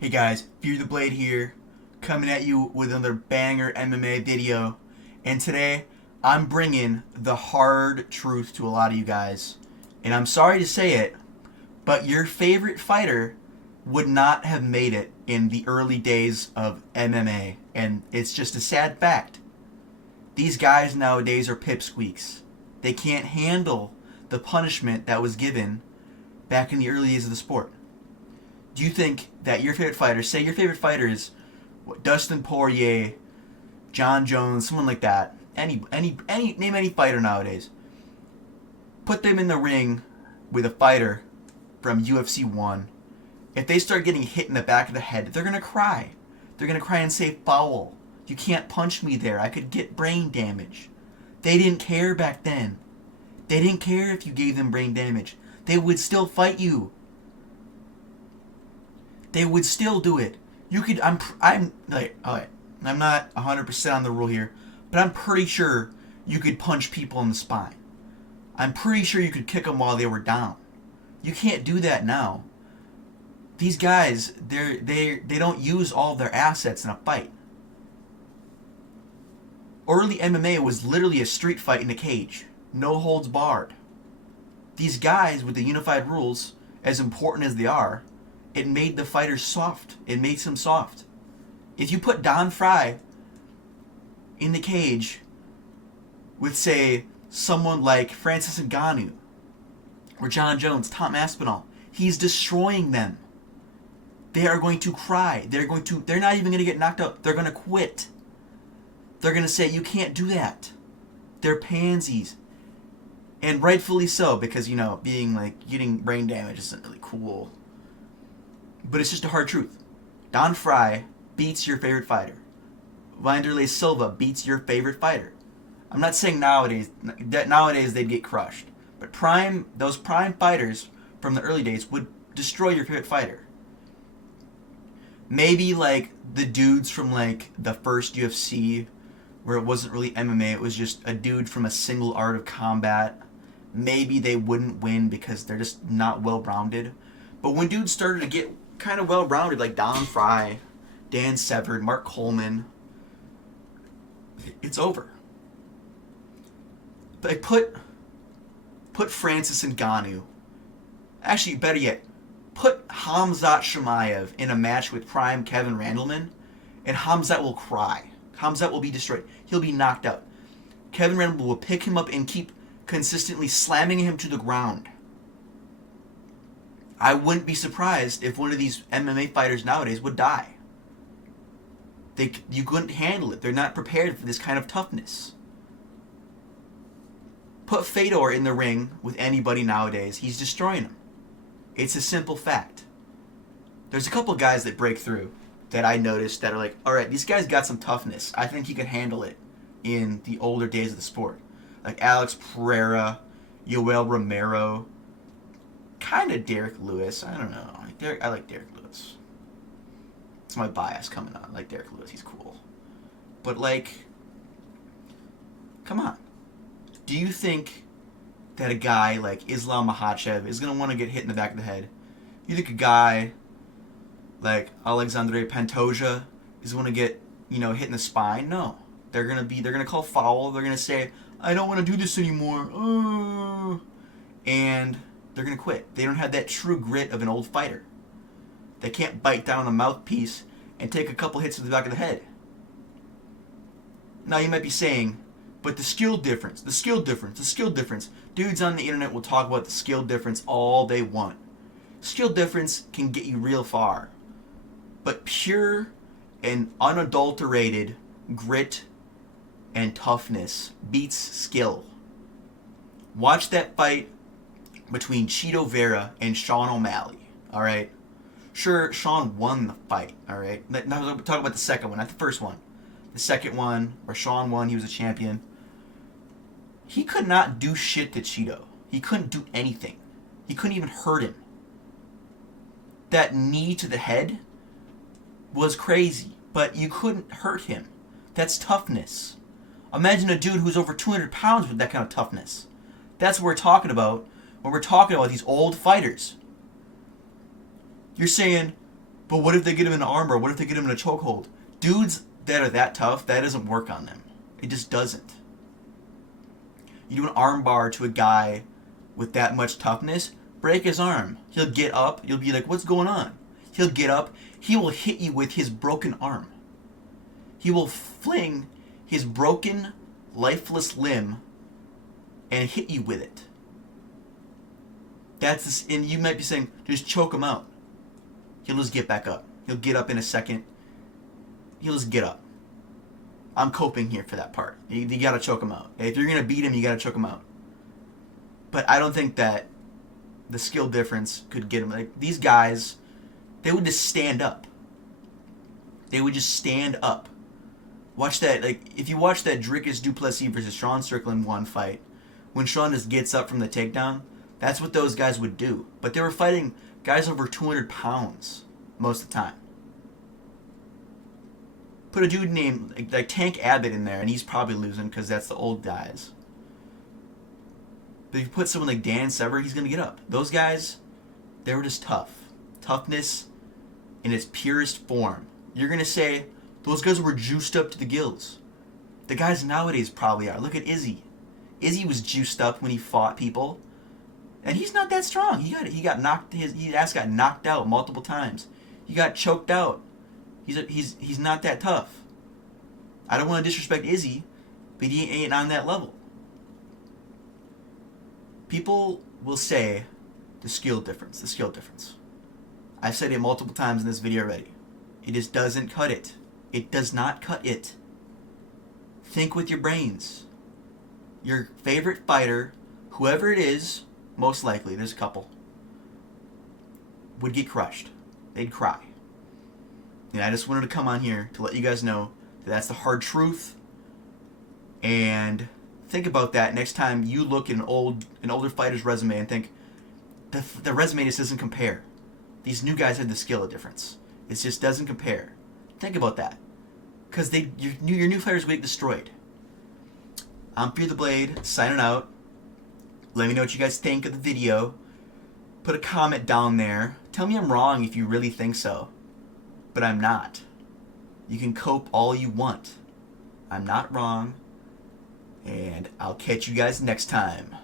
Hey guys, Fear the Blade here, coming at you with another banger MMA video. And today, I'm bringing the hard truth to a lot of you guys. And I'm sorry to say it, but your favorite fighter would not have made it in the early days of MMA. And it's just a sad fact. These guys nowadays are pipsqueaks. They can't handle the punishment that was given back in the early days of the sport. Do you think that your favorite fighter, say your favorite fighter is Dustin Poirier, John Jones, someone like that, name any fighter nowadays, put them in the ring with a fighter from UFC 1. If they start getting hit in the back of the head, they're going to cry. They're going to cry and say, foul. You can't punch me there. I could get brain damage. They didn't care back then. They didn't care if you gave them brain damage. They would still fight you. They would still do it. You could. I'm like, alright. I'm not 100% on the rule here, but I'm pretty sure you could punch people in the spine. I'm pretty sure you could kick them while they were down. You can't do that now. These guys, they don't use all of their assets in a fight. Early MMA was literally a street fight in a cage, no holds barred. These guys with the unified rules, as important as they are, it made the fighters soft. It makes them soft. If you put Don Fry in the cage with, say, someone like Francis Ngannou or John Jones, Tom Aspinall, he's destroying them. They are going to cry. They're not even going to get knocked out. They're going to quit. They're going to say, you can't do that. They're pansies. And rightfully so, because, getting brain damage isn't really cool. But it's just a hard truth. Don Fry beats your favorite fighter. Wanderlei Silva beats your favorite fighter. I'm not saying nowadays they'd get crushed. But those prime fighters from the early days would destroy your favorite fighter. Maybe like the dudes from like the first UFC, where it wasn't really MMA, it was just a dude from a single art of combat. Maybe they wouldn't win because they're just not well-rounded. But when dudes started to get kind of well-rounded, like Don Fry, Dan Severn, Mark Coleman, it's over. But put Francis Ngannou. Actually, better yet, put Khamzat Chimaev in a match with prime Kevin Randleman, and Khamzat will cry. Khamzat will be destroyed. He'll be knocked out. Kevin Randleman will pick him up and keep consistently slamming him to the ground. I wouldn't be surprised if one of these MMA fighters nowadays would die. You couldn't handle it. They're not prepared for this kind of toughness. Put Fedor in the ring with anybody nowadays. He's destroying them. It's a simple fact. There's a couple guys that break through that I noticed that are like, alright, these guys got some toughness. I think he could handle it in the older days of the sport. Like Alex Pereira, Yoel Romero, kind of Derek Lewis. I don't know. I like Derek Lewis. It's my bias coming on. I like Derek Lewis. He's cool. But come on. Do you think that a guy like Islam Makhachev is going to want to get hit in the back of the head? You think a guy like Alexandre Pantoja is going to get, hit in the spine? No. They're going to call foul. They're going to say, I don't want to do this anymore. And they're going to quit. They don't have that true grit of an old fighter. They can't bite down on the mouthpiece and take a couple hits to the back of the head. Now you might be saying, but the skill difference. Dudes on the internet will talk about the skill difference all they want. Skill difference can get you real far. But pure and unadulterated grit and toughness beats skill. Watch that fight between Chito Vera and Sean O'Malley, alright? Sure, Sean won the fight, alright? Now we're talking about the second one, not the first one. The second one, where Sean won, he was a champion. He could not do shit to Chito. He couldn't do anything. He couldn't even hurt him. That knee to the head was crazy, but you couldn't hurt him. That's toughness. Imagine a dude who's over 200 pounds with that kind of toughness. That's what we're talking about when we're talking about these old fighters. You're saying, But what if they get him in an armbar? What if they get him in a chokehold? Dudes that are that tough, that doesn't work on them. It just doesn't. You do an armbar to a guy with that much toughness, break his arm. He'll get up. You'll be like, what's going on? He'll get up. He will hit you with his broken arm. He will fling his broken, lifeless limb and hit you with it. That's this, and you might be saying, just choke him out. He'll just get back up. He'll get up in a second. He'll just get up. I'm coping here for that part. You gotta choke him out. If you're gonna beat him, you gotta choke him out. But I don't think that the skill difference could get him. Like, these guys, they would just stand up. They would just stand up. Watch that. Like, if you watch that Dricus du Plessis versus Sean Strickland 1 fight, when Sean just gets up from the takedown, that's what those guys would do. But they were fighting guys over 200 pounds most of the time. Put a dude named like Tank Abbott in there, and he's probably losing because that's the old guys. But if you put someone like Dan Severn, he's going to get up. Those guys, they were just tough. Toughness in its purest form. You're going to say, those guys were juiced up to the gills. The guys nowadays probably are. Look at Izzy. Izzy was juiced up when he fought people. And he's not that strong. He got knocked, his ass got knocked out multiple times. He got choked out. He's not that tough. I don't want to disrespect Izzy, but he ain't on that level. People will say the skill difference. I've said it multiple times in this video already. It just doesn't cut it. It does not cut it. Think with your brains. Your favorite fighter, whoever it is, most likely, there's a couple, would get crushed. They'd cry. And I just wanted to come on here to let you guys know that that's the hard truth. And think about that next time you look at an older fighter's resume and think, the resume just doesn't compare. These new guys have the skill difference. It just doesn't compare. Think about that. Because your new fighters will get destroyed. I'm Fear the Blade, signing out. Let me know what you guys think of the video. Put a comment down there. Tell me I'm wrong if you really think so. But I'm not. You can cope all you want. I'm not wrong. And I'll catch you guys next time.